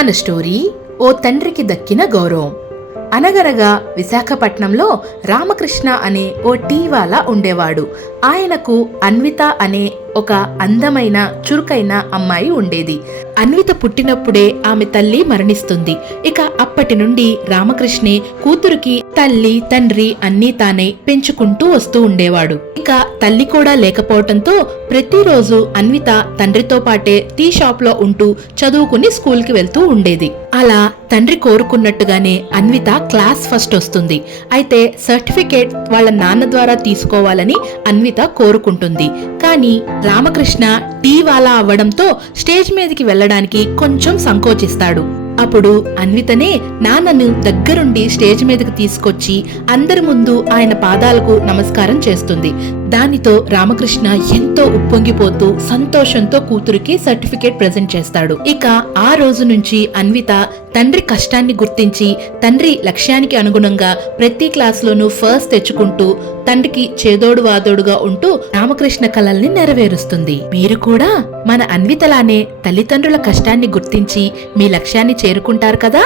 మన స్టోరీ ఓ తండ్రికి దక్కిన గౌరవం. అనగనగా విశాఖపట్నంలో రామకృష్ణ అనే ఓ టీవాలా ఉండేవాడు. ఆయనకు అన్విత అనే ఒక అందమైన చురుకైన అమ్మాయి ఉండేది. అన్విత పుట్టినప్పుడే ఆమె తల్లి మరణిస్తుంది. ఇక అప్పటి నుండి రామకృష్ణే కూతురికి తల్లి తండ్రి అన్నీ తానే పెంచుకుంటూ వస్తూ ఉండేవాడు. ఇక తల్లి కూడా లేకపోవటంతో ప్రతిరోజు అన్విత తండ్రితో పాటే టీ షాప్లో ఉంటూ చదువుకుని స్కూల్కి వెళ్తూ ఉండేది. అలా తండ్రి కోరుకున్నట్టుగానే అన్విత క్లాస్ ఫస్ట్ వస్తుంది. అయితే సర్టిఫికేట్ వాళ్ళ నాన్న ద్వారా తీసుకోవాలని అన్విత కోరుకుంటుంది. కానీ రామకృష్ణ టీ వాలా అవ్వడంతో స్టేజ్ మీదకి వెళ్ళడానికి కొంచెం సంకోచిస్తాడు. అప్పుడు అన్వితనే నాన్నను దగ్గరుండి స్టేజ్ మీదకి తీసుకొచ్చి అందరి ముందు ఆయన పాదాలకు నమస్కారం చేస్తుంది. దానితో రామకృష్ణ ఎంతో ఉప్పొంగిపోతూ సంతోషంతో కూతురికి సర్టిఫికేట్ ప్రజెంట్ చేస్తాడు. ఇక ఆ రోజు నుంచి అన్విత తండ్రి కష్టాన్ని గుర్తించి తండ్రి లక్ష్యానికి అనుగుణంగా ప్రతి క్లాస్లోనూ ఫస్ట్ తెచ్చుకుంటూ తండ్రికి చేదోడు వాదోడుగా ఉంటూ రామకృష్ణ కలల్ని నెరవేరుస్తుంది. మీరు కూడా మన అన్వితలానే తల్లిదండ్రుల కష్టాన్ని గుర్తించి మీ లక్ష్యాన్ని చేరుకుంటారు కదా?